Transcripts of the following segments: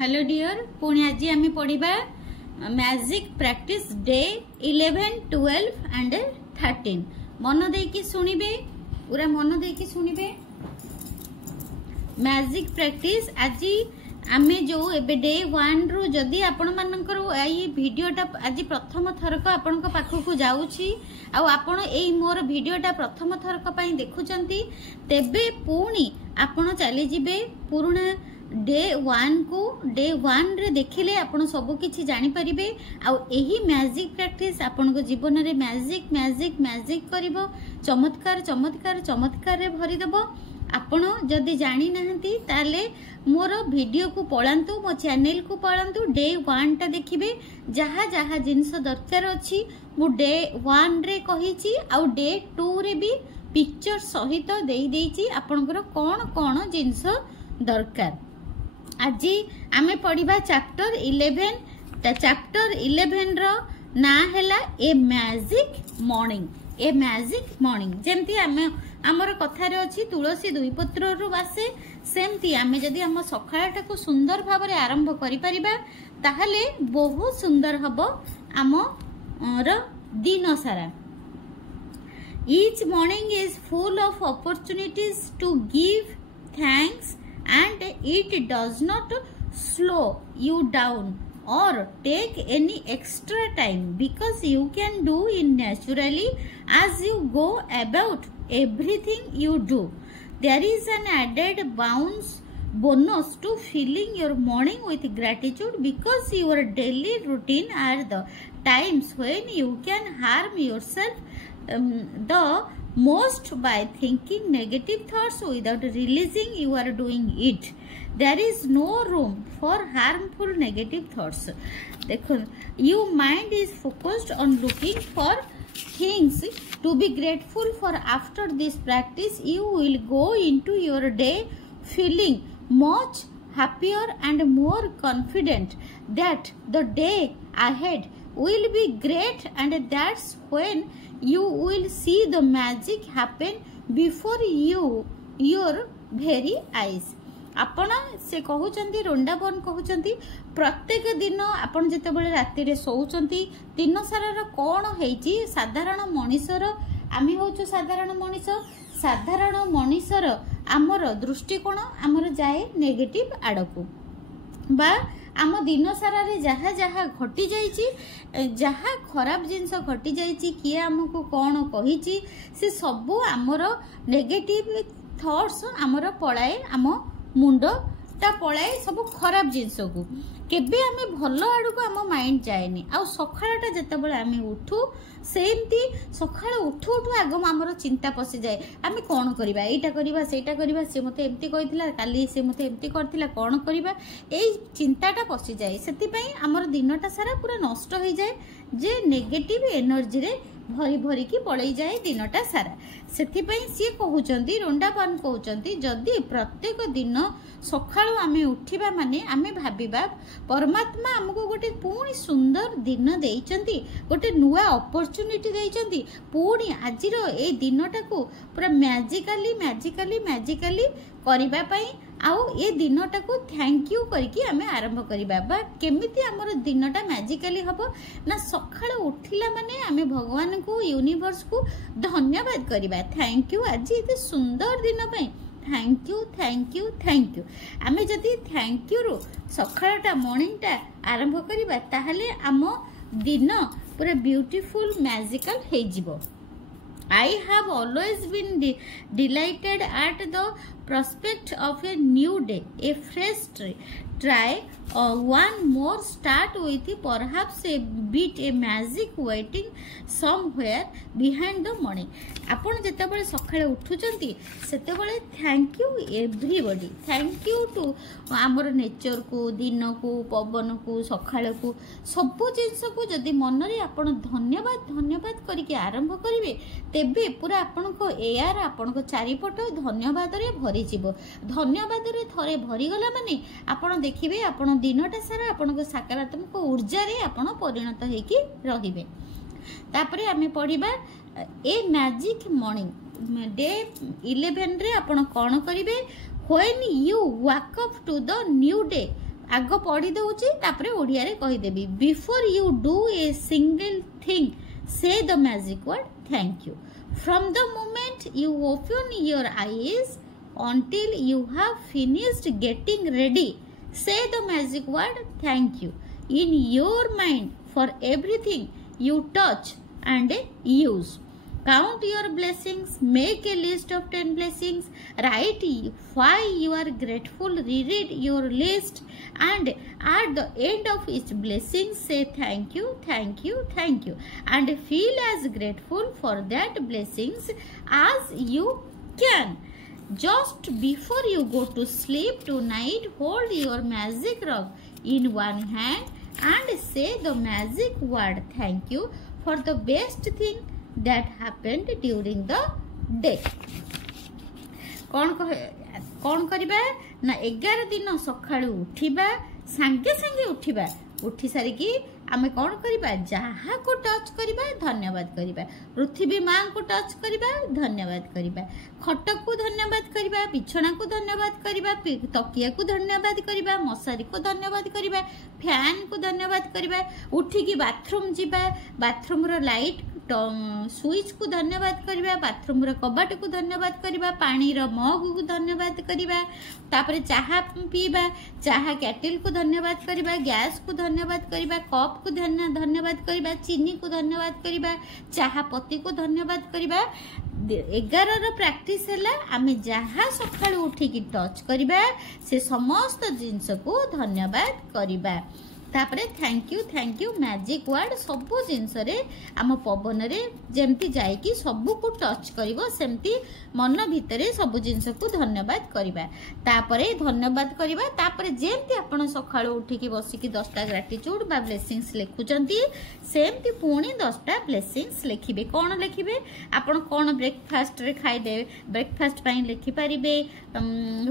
Hello dear पुणी आज आम पढ़ा मैजिक प्रैक्टिस डे 11, 12 एंड 13 मन देकी शुणिबे पूरा मन देकी शुणिबे मैजिक प्रैक्टिस आज आमे जो एबे डे 1 रु जदि आपण मानकर ये वीडियोटा आज प्रथम थरक आपण पाखक जाऊँगी आपण एई मोर वीडियोटा प्रथम थरक पई देखुचंती तेबे पुणी आपण चली जिबे पुराना डे 1 को डे 1 रे देखिले आपण सब किछि जानि परिबे आ एही मैजिक प्रैक्टिस आपण को जीवन रे मैजिक मैजिक मैजिक करिवो चमत्कार चमत्कार चमत्कार रे भरि देबो। आपण जदि जानि नहंती ताले मोर वीडियो को पळांतु मो चैनल को पळांतु डे 1 टा देखिबे जहा जहा जिंस दरकार अछि मु डे 1 रे कहिछि आ डे 2 रे भी पिक्चर सहित देई देइछि आपनकर कोन कोन जिंस दरकार। आज आमे पढ़िबा चैप्टर 11 चैप्टर 11 रो ना हैला ए मैजिक मॉर्निंग जेमती आमे हमर कथारे अछि तुलसी दुई पत्र रु बासे सेमती आमे जदी हम सखाळटा को सुंदर भाबरे आरंभ करि परिबा ताहले बहुत सुंदर हबो हमर दिन सारा। Each morning is full of opportunities to give thanks and it does not slow you down or take any extra time because you can do it naturally as you go about everything you do. There is an added bonus to filling your morning with gratitude because your daily routine are the times when you can harm yourself the most by thinking negative thoughts without realizing you are doing it. There is no room for harmful negative thoughts. देखो your mind is focused on looking for things to be grateful for. After this practice you will go into your day feeling much happier and more confident that the day ahead will be great, and that's when you will see the magic happen before your very eyes. आपण से कहउचंती रोंडाबन कहउचंती प्रत्येक दिन आपण जते बेले राति रे सोउचंती दिन सारा रो कोन हेची साधारण मनीषर आमी होचु साधारण मनीषर आमर दृष्टिकोण आमर जाए नेगेटिव आडकू बा आम दिन सारा रे जहा जहा घटी जाइची जहा खराब जिनस घटी जाइची किए आमको कौन कहिची से सब आमर नेगेटिव थॉट्स आमर पळाए आम मुंड ता पळाए सब खराब जिनस को केबे आमे भलो आडू को आम माइंड जाएनी आ सखाळटा जते बेले आमे उठू सेमती सखाळ उठू उठू आगम आमर चिंता पसि जाए आमे कोन करिबा एटा करिबा सेटा करिबा से मते एम्ति कहितला काली से मते एम्ति करथिला कोन करिबा एई चिंताटा पसि जाए सेति पई आमर दिनटा सारा पूरा नष्ट होई जाए जे नेगेटिव एनर्जी रे भरी भरी की पळई जाए दिनटा सारा। सेति पई सी कहउचंती रोंडापान कहउचंती जदी प्रत्येक दिन सखाळु आमे उठिबा माने आमे भाबिबा परमात्मा हमको गोटे पुणी सुंदर दिन देइचंती गोटे नुआ अपॉर्चुनिटी देइचंती पुणी आजिर ए दिनटा को पूरा मैजिकली करिबा पई आउ ए दिनटा को थैंक यू करके आमे आरंभ करिबा बा केमिति हमर दिनटा मैजिकली हबो ना सखाळ उठिला माने आमे भगवान को यूनिवर्स को धन्यवाद करिबा थैंक यू आज एते सुंदर दिन पई thank you thank you thank you आमे जदी थैंक यू रो सखाळटा मॉर्निंगटा आरंभ करिबा ताहले आम दिन पूरा ब्यूटीफुल मैजिकल हे जिवो। I have always been delighted at the prospect of a new day, a fresh try, one more start with perhaps a bit a magic waiting somewhere behind the morning. आपण जते बेले सखाळे उठुचंती सेते बेले thank you everybody thank you to आमर nature को दिन को पवन को सखाळे को सब जिंस को जदी मन रे आपण धन्यवाद करके आरंभ करिवे तेबे पूरा आपण को एआर आपण को चारिपट धन्यवाद रे भरी जीवो। धन्यवाद रे थरे भरी गला माने आपण देखिबे आपण दिनटा सारा आपण को सकारात्मक ऊर्जा रे आपण परिणत हेकी रहिबे। तापरे आमे पढिबा ए मैजिक मॉर्निंग डे 11 रे आपण कोन करिवे when you wake up to the new day आग पढ़ी दउची तापरे ओडिया रे कहि देबी before you do a single thing say the magic word thank you from the moment you open your eyes until you have finished getting ready say the magic word thank you in your mind for everything you touch and use. Count your blessings, make a list of 10 blessings, write why you are grateful, reread your list, and at the end of each blessing say thank you, thank you, thank you, and feel as grateful for that blessings as you can. Just before you go to sleep tonight, hold your magic rug in one hand and say the magic word thank you for the best thing that happened during the day. कौन करिबा ना 11 दिन सकाळु उठिबा संगे संगे उठिबा उठी सारिकी आमे कौन करिबा जहा को टच करिबा धन्यवाद करिबा पृथ्वी मां को टच करिबा धन्यवाद करिबा खटक को धन्यवाद करिबा बिछना को धन्यवाद करिबा तकिया को धन्यवाद करिबा मशारी को धन्यवाद करिबा फैन को धन्यवाद करिबा उठी की बाथरूम जीबा बाथरूम रो लाइट स्विच को धन्यवाद करिबा बाथरूम रो कबाट को धन्यवाद करिबा पानी रो मग को धन्यवाद करिबा तापरे चाहा पीबा चाहा केटल को धन्यवाद करिबा गैस को धन्यवाद करिबा कप को धन्यवाद करिबा चीनी को धन्यवाद करिबा चाहा पत्ती को धन्यवाद करिबा 11 रो प्रैक्टिस हैला आमे जहा सकाळ उठी की टच करिबा से समस्त जिंस को धन्यवाद करिबा तापरे थैंक यू मैजिक वर्ड सब जिनस रे आम पवन रे जेमती जाय कि सब को टच करिवो सेमती मन भितरे सब जिनस को धन्यवाद करिबा तापरे धन्यवाद करिबा तापरे जेमती आपण सखाळो उठी की बसी की 10टा ग्रेटिट्यूड बा ब्लेसिंग्स लेखुचंती सेमती पुणी 10टा ब्लेसिंग्स लेखिबे कोन लेखिबे आपण कोन ब्रेकफास्ट रे खाइबे ब्रेकफास्ट पई लेखि परिबे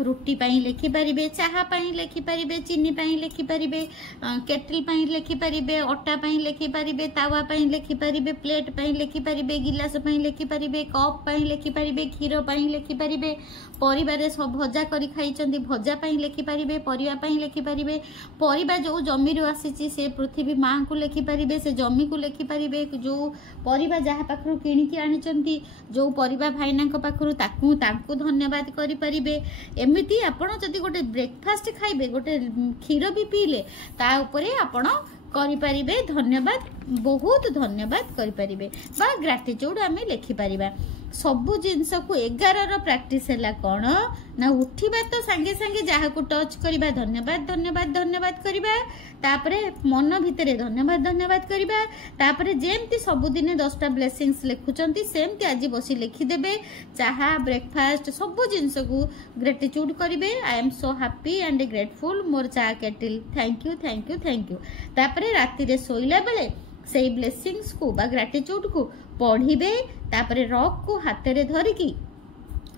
रुटी पई लेखि परिबे चाहा पई लेखि परिबे चीनी पई लेखि परिबे केटल पई लेखि परिबे अटा पई लेखि परिबे तावा पई लेखि परिबे प्लेट पई लेखि परिबे गिलास पई लेखि परिबे कप पई लेखि परिबे खीर पई लेखि परिबे परिवार सब भजा करी खाइचंदी भजा पई लेखि परिबे परिवा पई लेखि परिबे परिवा जो जमी रो आसीची से पृथ्वी मां को लेखि परिबे से जमी को लेखि परिबे जो परिवा जहा पाखरु किणी की आनिचंती जो परिवा भाईना को पाखरु ताकू धन्यवाद करि परिबे एमिति आपण जदी गोटे ब्रेकफास्ट खाइबे गोटे खीर भी पीले ता ऊपरे आपण करि परिबे धन्यवाद बहुत धन्यवाद करि परिबे बा ग्रेटिट्यूड आमे लेखि परिबा सबु जिंस को 11 रो प्रैक्टिस हैला कोन ना उठिबा तो संगे संगे जहा को टच करिबा धन्यवाद धन्यवाद धन्यवाद करिबा तापरे मन भितरे धन्यवाद धन्यवाद करिबा तापरे जेमती सबु दिन 10टा ब्लेसिंग्स लेखुचंती सेमती आज बसी लेखि देबे चाहा ब्रेकफास्ट सबु जिंस को ग्रेटिट्यूड करिबे I am so happy and grateful मोर चाहा kettle thank you thank you thank you तापरे राती रे सोइला बेले सेई ब्लेसिंग्स को बा ग्रेटिट्यूड को पढ़िबे तापरे रॉक को हाथ रे धरिकी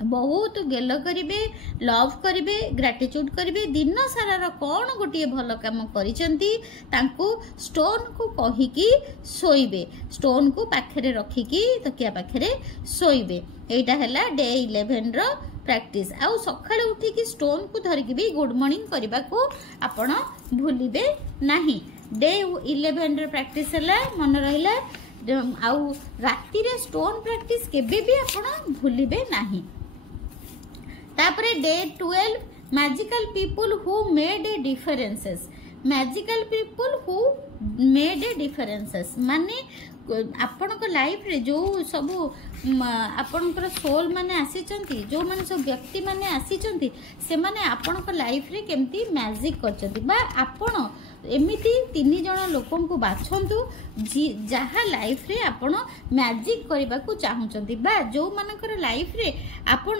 बहुत गेल करिबे लव करिबे ग्रेटिट्यूड करिबे दिन सारा कौन गोटे भल काम करिसेंती तांको स्टोन को कहिकी सोइबे स्टोन को पाखरे रखिकी तकिया पाखरे सोइबे एटा हैला डे 11 रो प्रैक्टिस आउ सखाळे उठी की स्टोन को धरिकी भी गुड मॉर्निंग करबा को आपण भूलिबे नाही डे 11 रो प्रैक्टिस हैला मन रहिला आउ राती रे स्टोन प्रैक्टिस केबे भी आपण भूलिबे नाही तापरे day 12 magical people who made A differences magical people who made A differences माने आपनक लाइफ रे जो सब आपनकर सोल माने आसीचंती जो माने सब व्यक्ति माने आसीचंती से माने आपनक लाइफ रे केमती मैजिक करचंती बा आपण एमिति 3 जण लोकन को बाछंतु जहा लाइफ रे आपण मैजिक करबा को चाहुचंती बा जो मानकर लाइफ रे आपण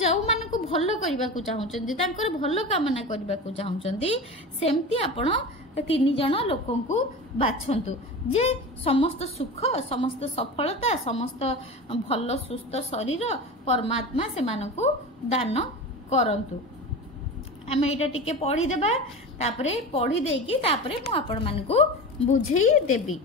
जो मान को भल करबा को चाहुचंती तांकर भल कामना करबा को चाहुचंती सेमती आपण 3 जण लोकन को बाछंतु जे समस्त सुख समस्त सफलता समस्त भल सुस्थ शरीर परमात्मा से मान को दान करंतु आम यहाँ टे पढ़ी देबा तापरे पढ़ी देकी तापरे मु आपण मान को बुझेई देबी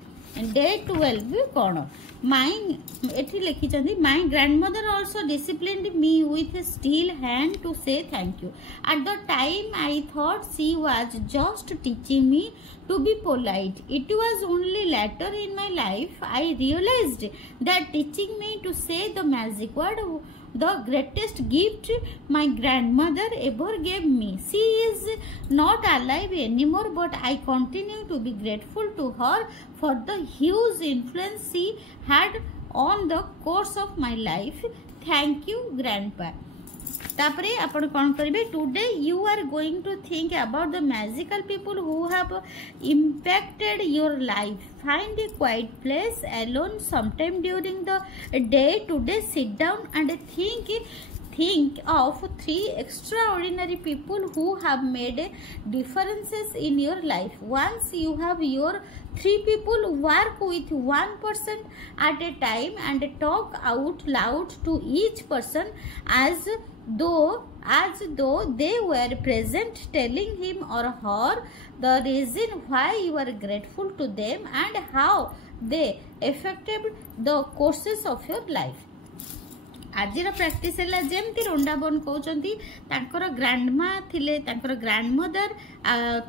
डे 12 कौन माई एठी लिखिछन्ती my grandmother also disciplined me with steel hand to say thank you at the time I thought she was just teaching me to be polite. It was only later in my life I realized that teaching me to say the magic word the greatest gift my grandmother ever gave me. She is not alive anymore, but I continue to be grateful to her for the huge influence she had on the course of my life. Thank you, Grandpa. तापरे आपण कौन करेंगे today you are going to think about the magical people who have impacted your life find a quiet place alone sometime during the day today sit down and think of 3 extraordinary people who have made differences in your life. Once you have your 3 people, work with one person at a time and talk out loud to each person as though they were present, telling him or her the reason why you are grateful to them and how they affected the courses of your life. आज practice है जमती रोंडाबन कहते तांकर ग्रांडमा थिले तांकर ग्रांडमदर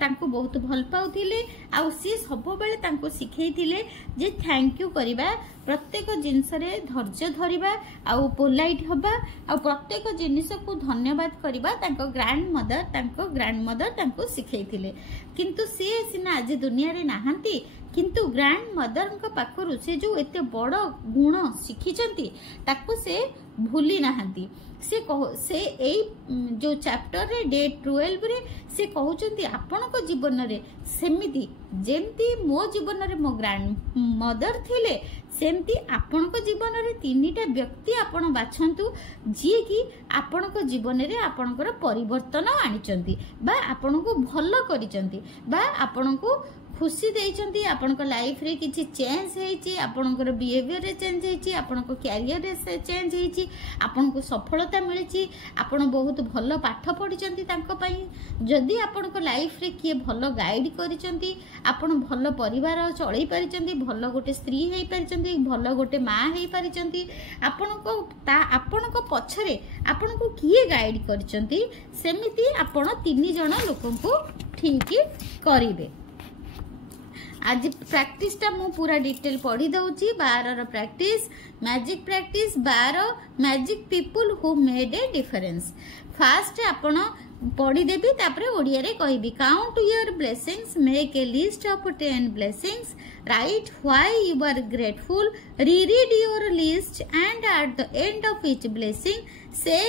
तांको बहुत भल पाउथिले आ सी सब बेले तांको सिखैथिले जे थैंक यू करिबा प्रत्येक जिनस रे धैर्य धरिबा आ पोलाइट हबा आ प्रत्येक जिनिस को धन्यवाद करिबा तांको ग्रांडमदर तांको सिखैथिले किंतु सी सिना आज दुनिया रे नाहंती किंतु ग्रांडमदर का पाखरु से जो एते बड़ गुण शिखिचंती ताको से भूली नाहंती से एई जो चैप्टर रे डे 12 रे से कहउचंती आपन को जीवन रे सेमिति जेमती मो जीवन रे मो ग्रांडमदर थिले सेमती आपण को जीवन रे 3टा व्यक्ति आपण बाछंतु जी कि आपण को जीवन रे आपणकर परिवर्तन आनिचंती बा आपण को भलो करिचंती बा आपण को खुशी देइचंती आपण को लाइफ रे किछि चेंज हेची आपणकर बिहेवियर रे चेंज हेची आपण को कैरियर रे चेंज हेची आपण को सफलता मिलिची आपण बहुत भलो पाठ पढिचंती तांको पई जदी आपण को लाइफ रे किए भलो गाइड करिचंती आपण भलो परिवार चळै परिचंती भलो गोटे स्त्री हेई परिचंती भलो गोटे मां हेई परिचंती आपण को पछरे आपण को किए गाइड करिचंती सेमिति आपण 3 जण लोकन को ठीक करिवे। आज प्रैक्टिस टा मु पूरा डिटेल पढ़ी दउची 12 practice magic practice 12 magic people who made a difference. First आपण पढ़ी देबी तापरे ओडिया रे कहबी count your blessings make a list of 10 blessings right why you are grateful read your list and at the end of each blessing say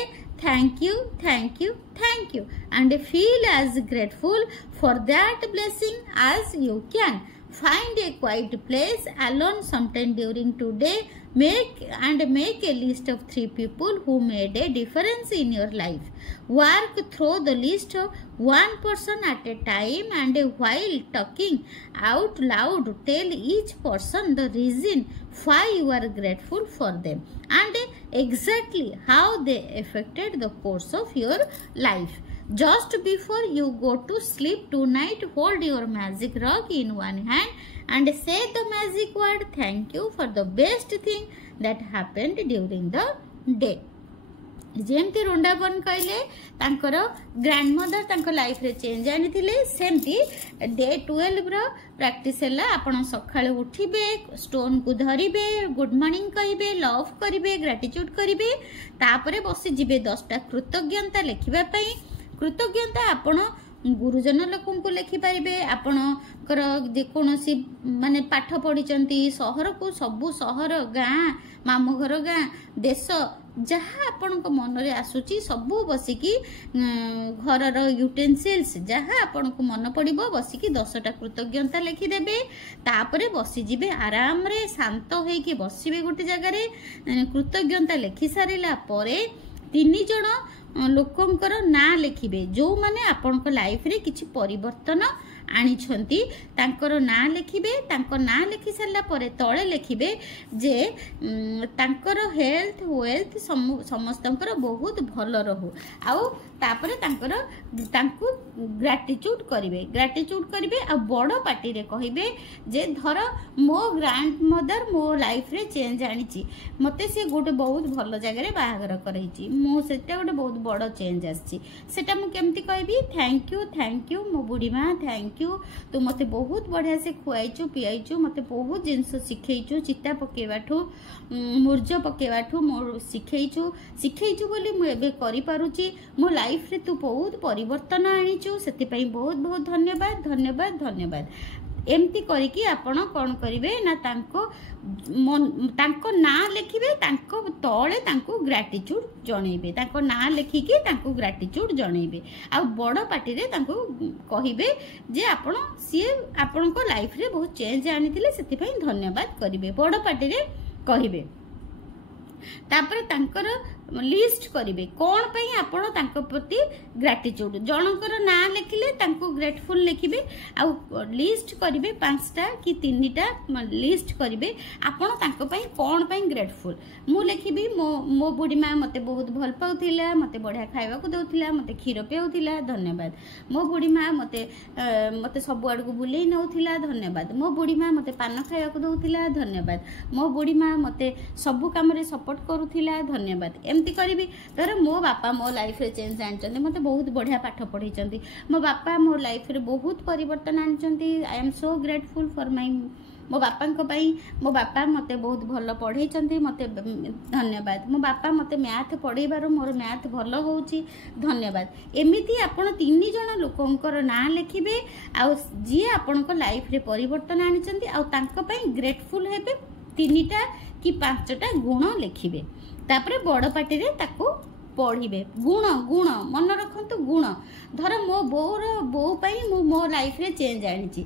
thank you and feel as grateful for that blessing as you can. Find a quiet place alone sometime during today. Make a list of 3 people who made a difference in your life. Work through the list of one person at a time and while talking out loud tell each person the reason why you are grateful for them and exactly how they affected the course of your life. Just before you go to sleep tonight, hold your magic rock in one hand and say the magic word thank you for the best thing that happened during the day. जेमती रोंडाबन कहले तांकर grandmother तांकर life रे change आनिथिले सेमती day 12 रो practice हैला आपण सखाळे उठिबे stone को धरिबे good morning कहिबे love करिबे gratitude करिबे तापरे बसी जिबे 10टा कृतज्ञता लेखिबा पई कृतज्ञता आपण गुरुजन लोकन को लेखि पारिबे आपणकर जे कोनोसी माने पाठ पढिचंती शहर को सबु शहर गां मामु घर गां देश जहाँ आपण को मन रे आसुची सबु बसिकी घर यूटेंसिल्स जहाँ आपण को मन पड़िबो बसिकी 10टा कृतज्ञता लिखि देबे तापरे बसी जिबे आराम रे शांत होई कि बसिबे गोटे जगह रे कृतज्ञता लिखि सारिला परे 3 जण लोकंकर ना लिखिबे जो माने आपण को लाइफ रे किछि परिवर्तन आनिछंती तांकर ना लिखिबे तांकर ना लिखि सरला परे तळे लिखिबे जे तांकर हेल्थ वेल्थ समस्तंकर बहुत भलो रहू आउ तापरे तांको ग्राटिट्यूड करिवे आ बड़ पार्टी रे कहिबे जे धर मो ग्रांड मदर मो लाइफ रे चेंज आनीची मते से गोटे बहुत भल जगह रे बाहागर करैची मो सेटा गोटे बहुत बड़ चेंज आसी सेटा मु केमती कहबी थैंक यू मो बुढ़ी माँ थैंक यू तू मते बहुत बढ़िया से खुआइचु पियाइचु मते बहुत जिनस शिखैचु चिता पकेबाठू मुर्ज पकेबाठू मो शिखैचु बोली मु एबे करि पारुची मो लाइफ रे तू बहुत परिवर्तन आनीचु सेति पई बहुत बहुत धन्यवाद धन्यवाद धन्यवाद एमती करिकी आपण कोन करिवे ना तांको ना लिखिबे तांको तळे तांको ग्रेटिट्यूड जणैबे तांको ना लिखिकी तांको ग्रेटिट्यूड जणैबे आ बड़ पार्टी रे तांको कहिबे जे आपण सिए आपण को लाइफ रे बहुत चेंज आनीथिले सेति पई धन्यवाद करिवे बड़ पार्टी रे कहिबे तापर तांकर लिस्ट करिवे कोन पई आपण तांको प्रति ग्रेटिट्यूड जनकर ना लिखिले तांको ग्रेटफुल लिखिबे आ लिस्ट करिवे 5टा कि 3टा लिस्ट करिवे आपण तांको पई कोन पई ग्रेटफुल मु लिखिबी मो बुढ़ी माँ मते बहुत भल पाउथिला मते बढ़िया खाइबा को दउथिला मते खीर पिउथिला धन्यवाद मो बुढ़ी माँ मते सब आड़ को बुलेई नउथिला धन्यवाद मो बुढ़ी माँ मते पान खाइबा को दउथिला धन्यवाद मो बुढ़ी माँ मते सब काम रे सपोर्ट करूथिला धन्यवाद एमती करिबी तर मो बापा मो लाइफ रे चेंज आनचंती मते बहुत बढ़िया पाठ पढ़ैचंती मो बापा मो लाइफ रे बहुत परिवर्तन आनचंती I am so grateful for my मो बापा मो बापा मते बहुत भल पढ़ैचंती मते धन्यवाद मो बापा मते मैथ पढ़ेबार मोर मैथ भल होउची धन्यवाद एमिति आपण 3 जण लोकंकर ना लिखिबे आ जी आपनको लाइफ रे परिवर्तन आनिचंती आ तांको पई ग्रेटफुल हेबे 3टा कि 5टा गुण लिखिबे तापरे बड़ पार्टी रे ताको पढ़िबे गुण गुण मन रखंतु गुण धर मो बो पई मो लाइफ रे चेंज आनीची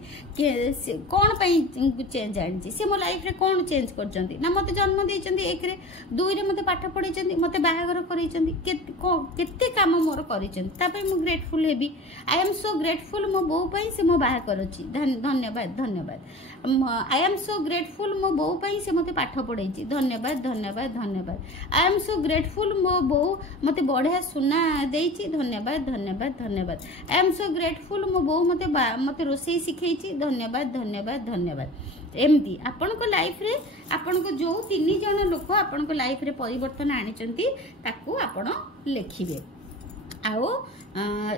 कोन पई चेंज आनीची से मो लाइफ रे कोन चेंज करचंती ना मते जन्म देइचंती 1 रे 2 रे मते पाठ पढैचंती मते बाहागर करैचंती केते काम मोर करैचंती तापई मु grateful heavy I am so grateful मो बो पई से मो बाहा करछि धन्यवाद धन्यवाद आई एम सो ग्रेटफुल मो बो पई से मते पाठ पढैछि धन्यवाद धन्यवाद धन्यवाद आई एम सो ग्रेटफुल मो बो मते बढ़िया सुना देइछि धन्यवाद धन्यवाद धन्यवाद आई एम सो ग्रेटफुल मो बो मते रोसई सिखैछि धन्यवाद धन्यवाद धन्यवाद एमती आपण को लाइफ रे आपण को जो 3 जण लोक आपण को लाइफ रे परिवर्तन आनिचंती ताकू आपण लिखिबे आओ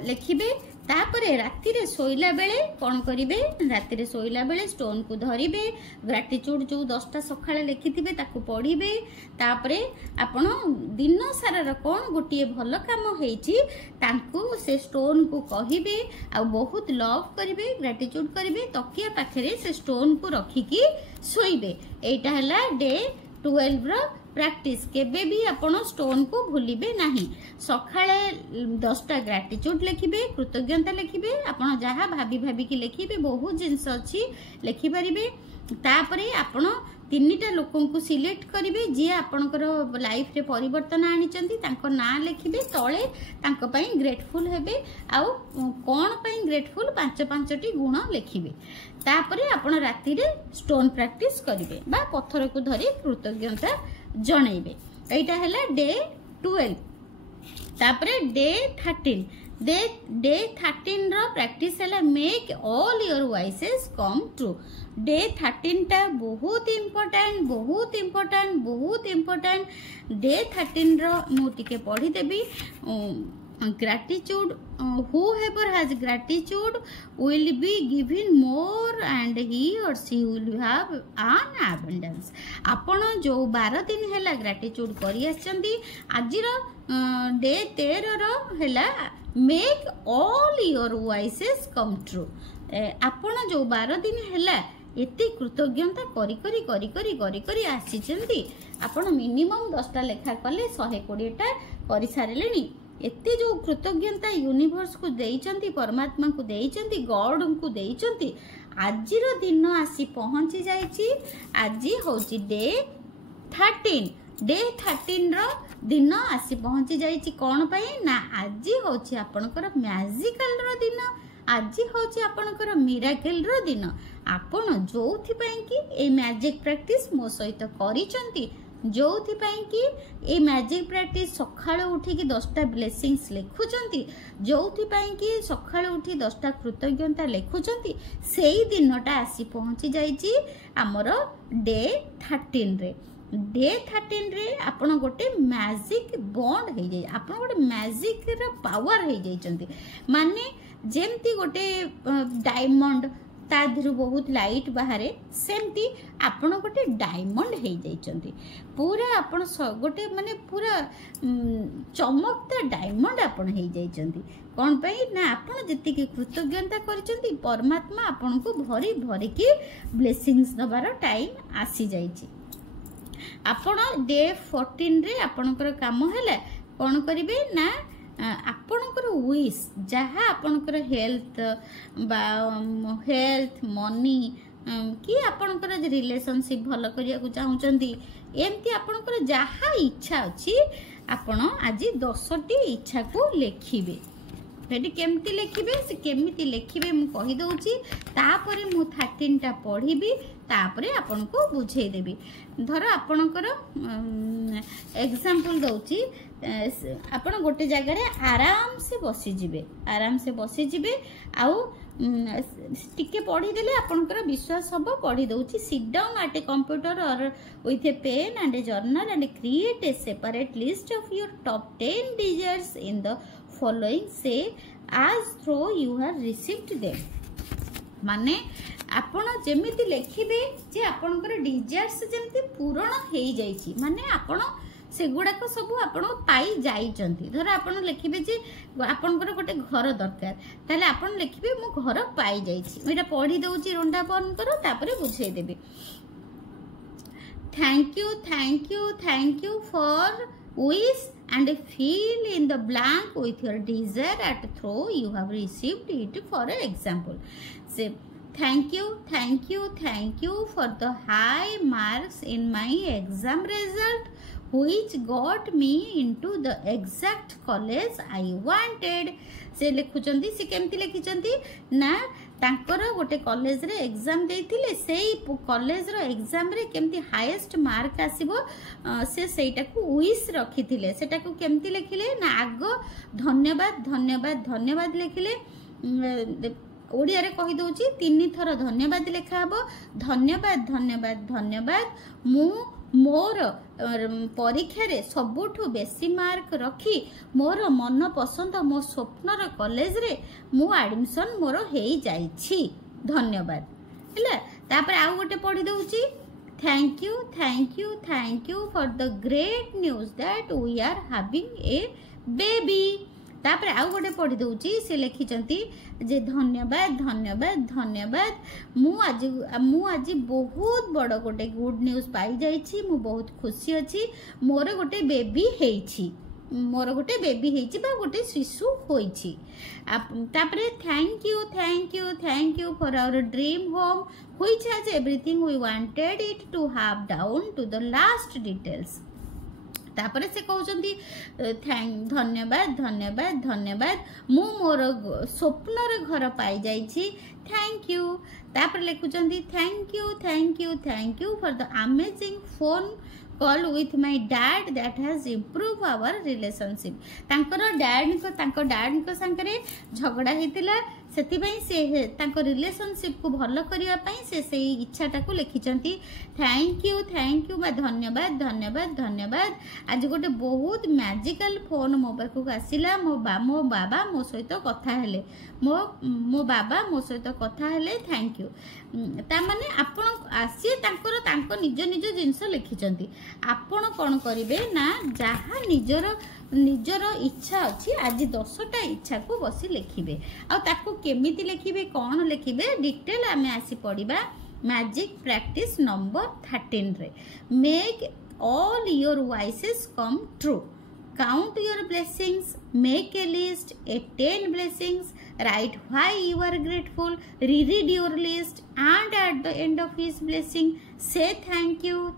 लिखिबे तापरे राति रे सोइला बेले कोन करिवे राति रे सोइला बेले स्टोन को धरिबे ग्रेटिट्यूड जो 10टा सखाळे लिखिथिबे ताकू पढिबे तापरे आपण दिन सारा र कोन गोटिए भल काम हेछि तांकू से स्टोन को कहिबे आ बहुत लव करिवे ग्रेटिट्यूड करिवे तकिया पाखरे से स्टोन को रखिकी सोइबे एटा हला डे 12 रो प्रैक्टिस केबे भी आपण स्टोन को भूलिबे नाही सखाळे 10टा ग्रेटिट्यूड लिखिबे कृतज्ञता लिखिबे आपण जहा भाभी भाभी की लिखिबे बहुत जिंस अछि लिखि परिबे तापरे आपण 3टा लोकन को सिलेक्ट करिवे जे आपणकर लाइफ रे परिवर्तन आनिचंती तांको ना लिखिबे तळे तांको पई ग्रेटफुल हेबे आ कोन पई ग्रेटफुल 5-5टी गुण लिखिबे तापरे आपण राति रे स्टोन प्रैक्टिस करिवे बा पत्थर को धरि कृतज्ञता जणैबे एटा हला डे 12 तापरे डे 13 डे 13 रो प्रैक्टिस हला make all your wishes come true day 13 टा बहुत इम्पोर्टेंट डे 13 रो मु टिके पढी देबी gratitude whoever has gratitude will be given more and he or she will have an abundance आपण जो 12 दिन हैला gratitude करी आछंती आजिर डे 13 रो हैला make all your wishes come true आपण जो 12 दिन हैला एते कृतज्ञता करी करी करी करी करी करी आसीचंती आपण मिनिमम 10टा लेखा कले 120टा करि सारलेनी एते जो कृतज्ञता यूनिवर्स को देइचंती परमात्मा को देइचंती गॉड को देइचंती आजिर दिन आसी पहुंची जाइची आजी होची डे 13 रो दिन आसी पहुंची जाइची कोन पई ना आजी होची आपनकर मैजिकल रो दिन आजी होची आपनकर मिराकल रो दिन आपण जोथि पई कि ए मैजिक प्रैक्टिस मो सहित करिचंती जो कि ये मैजिक प्रैक्टिस सकाळु उठी 10टा ब्लेसिंग्स लिखुचंती, जो कि सकाळु उठी 10टा कृतज्ञता लिखुचंती, सेई दिनटा आसी पहुंची जाइची हमर डे 13 रे। डे 13 रे आपण गोटे मैजिक बॉन्ड हो जाए, आपण गोटे मैजिक रो पावर हो जाइचंती, माने जेमती गोटे डायमंड ता धीरु बहुत लाइट बाहरे, सेमती आपण गोटे डायमंड हो जाइचंती, पूरा आपण गोटे माने पूरा चमकता डायमंड आपण हो जाइचंती। कौन पाई ना आपण जतिकी कृतज्ञता करचंती, परमात्मा आपण को भरी भरी की ब्लेसिंग्स दबार टाइम आसी जाइची। आपण डे 14 रे आपणकर काम हैला कौन करिवे ना आपणकर विश जहाँ आपणकर हेल्थ मनी कि आपणकर रिलेशनशिप भल करिया को चाहुचंती, एमती आपणकर जहाँ इच्छा अछि आपण आज 10टी इच्छा को लेखिबे। सेठी केमती लेखिबे, से केमिति लेखिबे मु कहि दउची, तापरे मु 13टा पढिबी, तापरे आपन को बुझेई देबी। धर आपनकर एग्जांपल दउची, आपन गोटे जगह रे आराम से बसी जिबे, आराम से बसी जिबे, आउ टिके पढ़ी देले आपनकर विश्वास हबो। पढ़ी दउची, sit down at a computer or with a pen and a journal and create a separate list of your top 10 desires in the following, say as through you have received them। माने आपण जेमिति लेखिबे जे आपनकर desires जेमिति पूर्ण हेई जाईची, माने आपण सेगुडा को सब आपण पाई जाईचंती। धर आपण लेखिबे जे आपनकर गोटे घर दरकार, ताले आपण लेखिबे मु घर पाई जाईची। एटा पढी दउची, रोंडा बन करो, तापरे बुझेई देबे। Thank you for wish and fill in the blank with your desire at through you have received it। for example, say thank you for the high marks in my exam result which got me into the exact college I wanted। से लिखुचंती, से केमती लिखिचंती ना तांकर गोटे college रे exam देथिले, सेई college रो exam रे केमती हाईएस्ट मार्क आसीबो, से सेटा को विश रखिथिले। सेटा को केमती लिखिले ना आगो धन्यवाद लिखिले। ओडिया रे कहि दउची, 3 थर धन्यवाद लेखा हबो। धन्यवाद मु मोर परीक्षा रे सबुठु बेसी मार्क रखी मोर मन पसंद मो स्वप्नर कॉलेज रे मु एडमिशन मोर हेई जाईछि, धन्यवाद हैला। तापर आउ गोटे पढी दउची, thank you for the great news that we are having a baby. तापर आउ गोटे पढ़ी दउची, से लिखिचंती जे धन्यवाद मु आज बहुत बड़ गोटे गुड न्यूज पाई जाइछि, मु बहुत खुशी अछि, मोर गोटे बेबी हेइछि बा गोटे शिशु होइछि। तापरे thank you for our dream home which has everything we wanted it to have down to the last details. तापरे से कहउचंती धन्यवाद मु मोर स्वप्नर घर पाई जाइछि, थैंक यू। तापर लिखुचंती thank you for the amazing phone call with my dad that has improve our relationship. तांकर dad को संगरे झगड़ा हेतिला, सेति पई से तांको रिलेशनशिप को भलो करिया पई से सेई इच्छाटा को लिखिचंती। थैंक यू बा धन्यवाद। आज गोटे बहुत मैजिकल फोन मो पाखु आसिला, मो बाबा मो सहित कथा हेले, मो बाबा मो सहित कथा हेले, थैंक यू। ता माने आपण आसी तांको निज जिंस लिखिचंती। आपण कोन करिवे ना जहा निजर इच्छा अच्छी आज 10टा इच्छा को बसी लिखिबे। आ ताको केमिति लिखिबे, कौन लिखिबे, डिटेल आमे आसी पढ़िबा मैजिक प्रैक्टिस नंबर 13 रे। Make all your wishes come true, count your blessings, make a list, 10 blessings, write why you are grateful, reread your list, and at the end of his blessing say thank you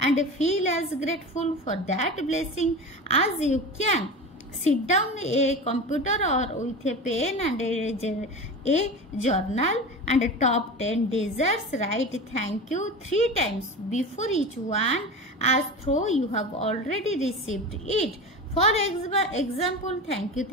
and feel as grateful for that blessing as you can। sit down a computer or with a pen and a journal and top 10 desserts. Write thank you 3 times before each one as though you have already received it. For example, thank you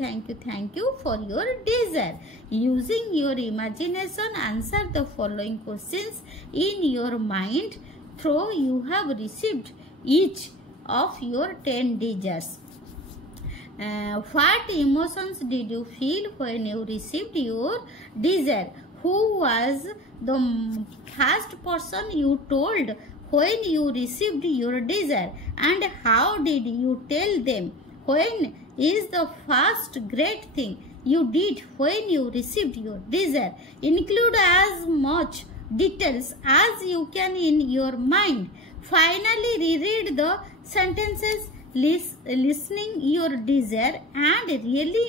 for your dessert. Using your imagination, answer the following questions in your mind though you have received each of your 10 desserts. What emotions did you feel when you received your dessert? Who was the first person you told when you received your dessert? And how did you tell them? When is the first great thing you did when you received your dessert? Include as much details as you can in your mind. Finally, reread the sentences listening your dessert and really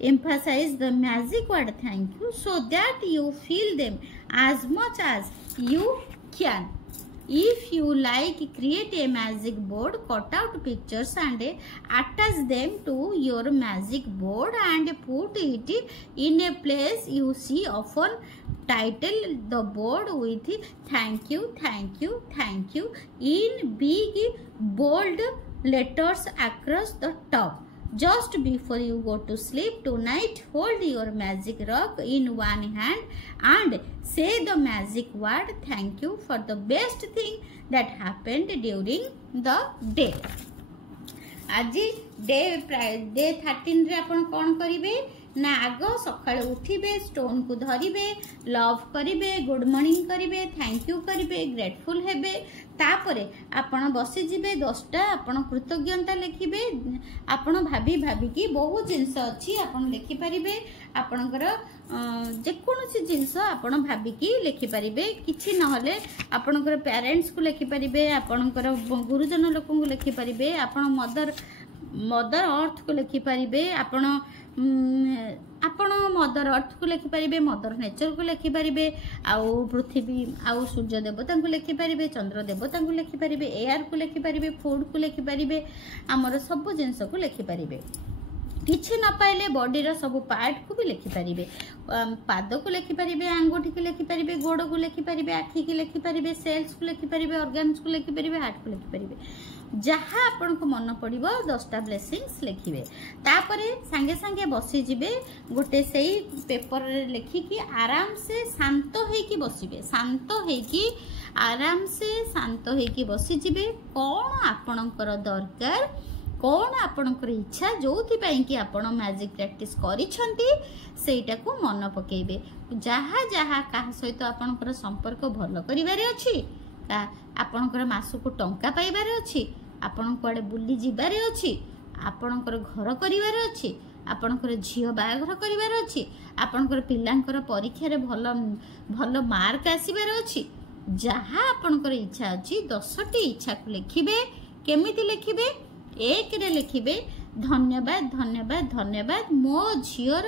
emphasize the magic word thank you so that you feel them as much as you can. If you like, create a magic board, cut out pictures and attach them to your magic board and put it in a place you see often. Title the board with thank you in big bold letters across the top. Just before you go to sleep tonight, hold your magic rock in one hand and say the magic word thank you for the best thing that happened during the day. आज day 13 रे आपण कोन करिवे ना आग सकाळे उठिबे, stone को धरिबे, लव करिबे, गुड मॉर्निंग करिबे, थैंक यू करिबे, ग्रेटफुल हेबे, तापरे आपण बसी जिबे 10टा आपण कृतज्ञता लिखिबे. आपण भाबी कि बहुत जिंस अछि आपण लिखि परिबे. आपणकर जे कोनोसी जिंस आपण भाबी कि लिखि परिबे. किछि नहले आपणकर पेरेंट्स को लिखि परिबे, आपणकर गुरुजन लोकन को लिखि परिबे, आपण मदर अर्थ को लिखि परिबे, आपण मदर अर्थ को लिखि परिबे, मदर नेचर को लिखि परिबे, आउ पृथ्वी आउ सूर्य देवता को लिखि परिबे, चंद्र देवता को लिखि परिबे, एयर को लिखि परिबे, फूड को लिखि परिबे, हमर सब जिंस को लिखि परिबे. किछि न पाइले बॉडी रो सब पार्ट को भी लिखि परिबे. पाद को लिखि परिबे, अंगूठी को लिखि परिबे, गोड़ को लिखि परिबे, आखि को लिखि परिबे, सेल्स को लिखि परिबे, ऑर्गन्स को लिखि परिबे, हार्ट को लिखि परिबे. जहाँ आपन को मन पड़िबो 10टा ब्लेसिंग्स लिखिबे. तापरे संगे संगे बसी जिबे गोटे सेही पेपर रे लिखि कि आराम से शांत होई कि बसिबे. शांत होई कि आराम से शांत होई कि बसी जिबे. कोन आपनकर दरकार, कोन आपनकर इच्छा जोथि पई कि आपण मैजिक प्रैक्टिस करिसंती सेटा को मन पकेइबे. जहाँ जहाँ काहा सहित आपनकर संपर्क भलो करिवारे अछि, आपनकर मासको टंका पाइबारे अछि, आपण कुआडे बुली जिबारे अछि, आपणकर घर करिवारे अछि, आपणकर झियो बाघर करिवारे अछि, आपणकर पिलांकर परीक्षा रे भलो मार्क आसीबारे अछि. जहाँ आपणकर इच्छा अछि 10टी इच्छा को लिखिबे. केमिति लिखिबे? 1 रे लिखिबे धन्यवाद धन्यवाद धन्यवाद, मो झियोर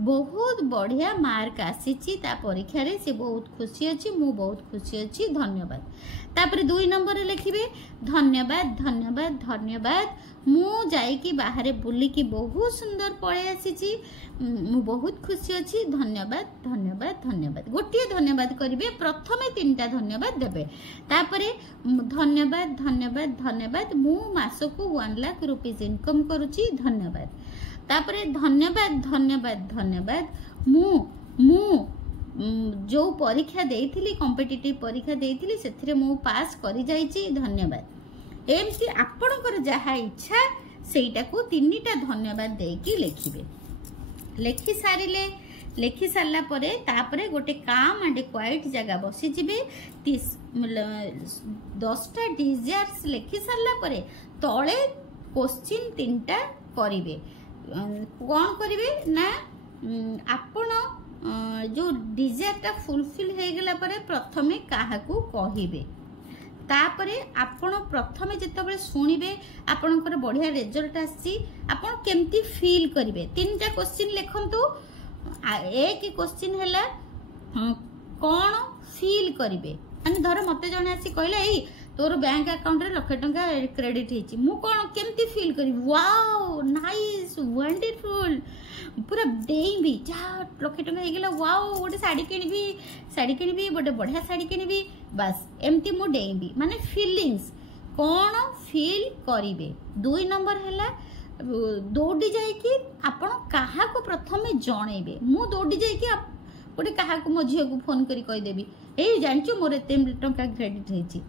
बहुत बढ़िया मार्क आसीची, ता परीक्षा रे से बहुत खुशी अछि, मु बहुत खुशी अछि, धन्यवाद. तापर 2 नंबर रे लिखिबे धन्यवाद धन्यवाद धन्यवाद, मु जाई कि बाहर बुली कि बहुत सुंदर पळे आसीची, मु बहुत खुशी अछि, धन्यवाद धन्यवाद धन्यवाद. गोटिए धन्यवाद करिवे. प्रथमे 3टा धन्यवाद देबे. तापर धन्यवाद धन्यवाद धन्यवाद, मु मासको 1 लाख रुपीस इनकम करूची, धन्यवाद. तापरे धन्यवाद धन्यवाद धन्यवाद, मु जो परीक्षा देइथिली, कॉम्पिटिटिव परीक्षा देइथिली, सेथिरे मु पास करि जाईची, धन्यवाद. एमसी आपणकर जहा इच्छा सेटा को 3टा धन्यवाद देकी लिखिबे. लिखि सारला परे तापरे गोटे काम एंड क्वाइट जगह बसी जिबे. 10टा डिजायर्स लिखि सारला परे तळे क्वेश्चन 3टा करिवे. कौन करिवे ना आपण जो डिजायरटा फुलफिल हो गला परे प्रथमे काहाकू कहिबे. तापरे आपण प्रथमे जेतबे सुनिबे आपणकर बढ़िया रिजल्ट आसी, आपण केमती फील करिवे. 3टा क्वेश्चन लिखंतु. एक क्वेश्चन हैला कोन फील करिवे. माने धर मते जने आसी कहले एई तोर बैंक अकाउंट रे लाख टंका क्रेडिट हेची मु कोन केमती फील करी वाओ नाइस वंडरफुल पूरा डेइबी जा लाख टंका हे गेला वाओ गोटे साड़ी किनिबी गोटे बढ़िया साड़ी किनिबी बस एमती मु डेइबी माने फीलिंग्स कौन फील करिवे। 2 नंबर हैला दौड़ी जाइकी आपण काहा को प्रथमे जणेबे मु दौड़ी जाइकी गोटे काहा को मो झियो को फोन करी कहि देबी ए जानचो मोर एते टंका क्रेडिट हेची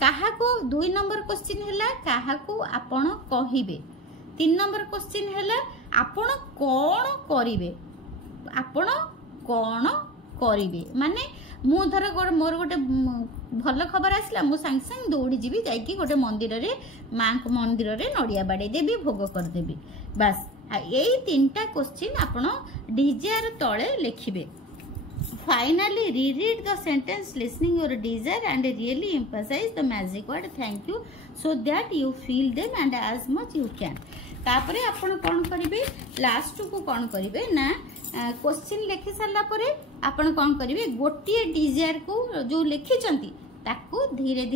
काहा को। 2 नंबर क्वेश्चन हैला काहा को आपण कहिबे। 3 नंबर क्वेश्चन हैला आपण कोन करिवे आपण कोन करिवे माने मु धर मोर गोटे भल खबर आसला मु सांग सांग दौड़ी जीवी जाइकी गोटे मंदिर रे मां को मंदिर रे नड़िया बाड़े देबी भोग कर देबी बस। यही 3टा क्वेश्चन आपण डिजायर तळे लिखिबे। Finally, reread the sentence listening your desire and really emphasize the magic word thank you so that you feel them and as much you can। तापरे आपण कोन करिवे लास्ट को कोन करिवे ना क्वेश्चन लिखि सारला परे आपण कोन करिवे गोटिए डिजायर को जो लिखि चंती ताकू धीरे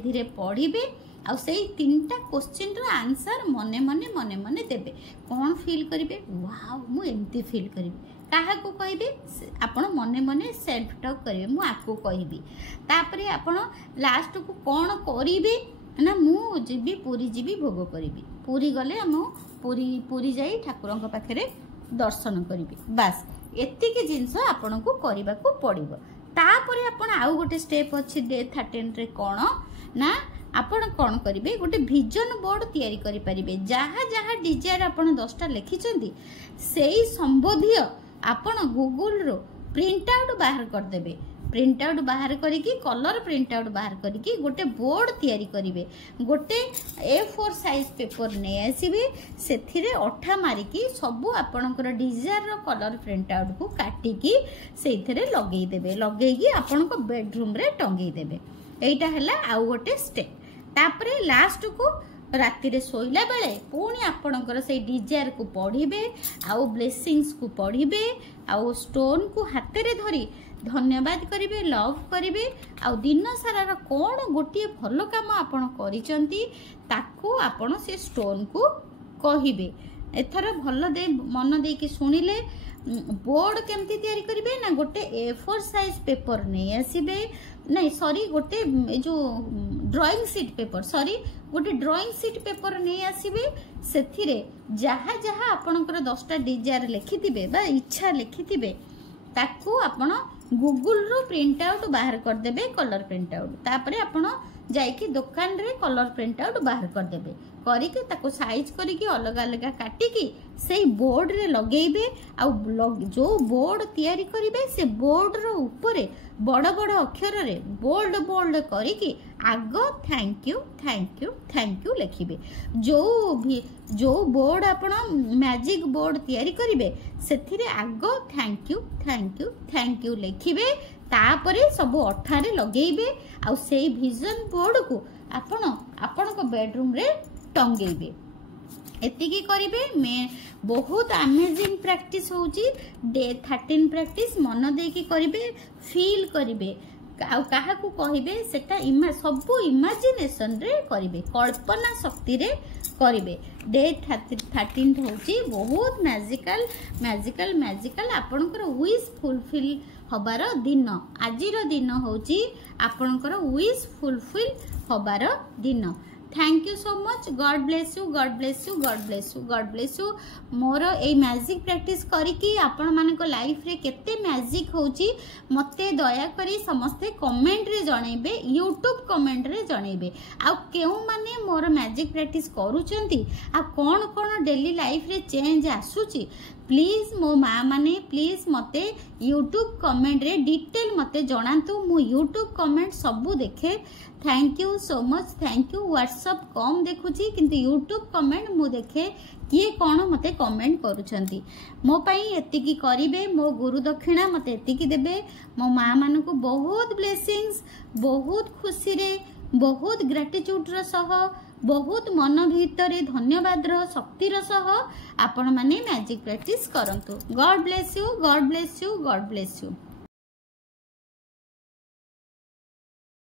धीरे पढ़िबे आ सेई 3टा क्वेश्चन रो आंसर मने मने देबे कोन फील करिवे वाओ मु एमती फील करिवे काहा को कहबे आपण मने मने सेल्फ टॉक करिवे मु आकू कहबी तापरे आपण लास्ट को कोन करिवे ना मु जीबी पूरी जीबी भोग करिवी पूरी गले हम पूरी जाई ठाकुरंक पाखरे दर्शन करिवी बस एतिके जिंस आपण को करबा को पड़िबो। तापरे आपण आउ गोटे स्टेप अछि डे 13 रे कोन ना आपण कोन करिवे गोटे विजन बोर्ड तयारी करि परिबे जहाँ डिजायर आपण 10टा लिखि चंदी सेही संबोधिय आपण गूगल रो प्रिंट आउट बाहर कर देबे प्रिंट आउट बाहर करिकी कलर प्रिंट आउट बाहर करिकी गोटे बोर्ड तयारी करिवे गोटे A4 साइज पेपर ने आसीबे सेथिरे अठा मारिकी सबु आपणकर डिजायर रो कलर प्रिंट आउट को काटिकी सेथिरे लगेई देबे लगेई आपणको बेडरूम रे टंगेई देबे एटा हला आउ गोटे स्टेप। तापरे लास्ट को राति रे सोइला बेले पुणी आपणकर से डिजायर को पढ़िबे आउ ब्लेसिंग्स को पढ़िबे आउ स्टोन को हाथ रे धरी धन्यवाद करिवे लव करिवे आउ दिन सारा कोन गोटिए भल काम आपण करिसंती ताकू आपण से स्टोन को कहिबे एथर भल दे मन दे कि सुनिले बोर्ड केमती तयारी करिवे ना गोटे A4 साइज पेपर नै आसीबे नहीं सॉरी गोटे जो ड्राइंग शीट पेपर सॉरी गोटे ड्राइंग शीट पेपर नहीं आसीबे सेथिरे जहाँ जहाँ आपणकर 10टा डिजायर लिखिथिबे बा इच्छा लिखिथिबे ताकू आपण गूगल रो प्रिंट आउट बाहर कर देबे कलर प्रिंट आउट तापरे आपण जाइकी दुकान रे कलर प्रिंट आउट बाहर कर देबे करिके ताको साइज करिके अलग अलग काटिकी से बोर्ड रे लगेइबे आ जो बोर्ड तयारी करिवे से बोर्ड रो ऊपरे बड़ बड़ अक्षर रे बोल्ड बोल्ड करिकी आग थैंक यू लिखिबे जो बोर्ड आपण मैजिक बोर्ड तयारी करिवे सेथिरे आग थैंक यू लिखिबे तापरे सब अठारे लगेइबे आ सेई विजन बोर्ड को आपण को बेडरूम रे टंगेइबे एतिकी करिवे मैं बहुत अमेजिंग प्रैक्टिस होची डे 13 प्रैक्टिस मन देकी करिवे फील करिवे आ काहा को कहिबे सेटा सबु इमेजिनेशन रे करिवे कल्पना शक्ति रे करिवे डे 13 होची बहुत मैजिकल आपनकर विश फुलफिल हबार दिन आजिर दिन होची आपनकर विश फुलफिल हबार दिन। Thank you so much God bless you more a magic practice करिकी आपण मानको लाइफ रे केते मैजिक होची मते दया करी समस्ते कमेंट रे जणैबे यूट्यूब कमेंट रे जणैबे आ केउ माने मोर मैजिक प्रैक्टिस करूचंती आ कोन कोन डेली लाइफ रे चेंज आसुची प्लीज मो माँ माने प्लीज मते यूट्यूब कमेंट रे डिटेल मते जणांतु मु यूट्यूब कमेंट सबु देखे। Thank you so much thank you WhatsApp कम देखुची किंतु यूट्यूब कमेंट मु देखे किए कौन मते कमेंट करूछंती मो पई एतिकी करिवे मो गुरु दक्षिणा मते एतिकी देबे मो माँ मानू को बहुत ब्लेसिंग्स बहुत खुशी रे बहुत ग्रेटिट्यूड रो सह बहुत मन भीतर धन्यवाद रो शक्ति रो सह आपण माने मैजिक प्रैक्टिस करंतु। God bless you.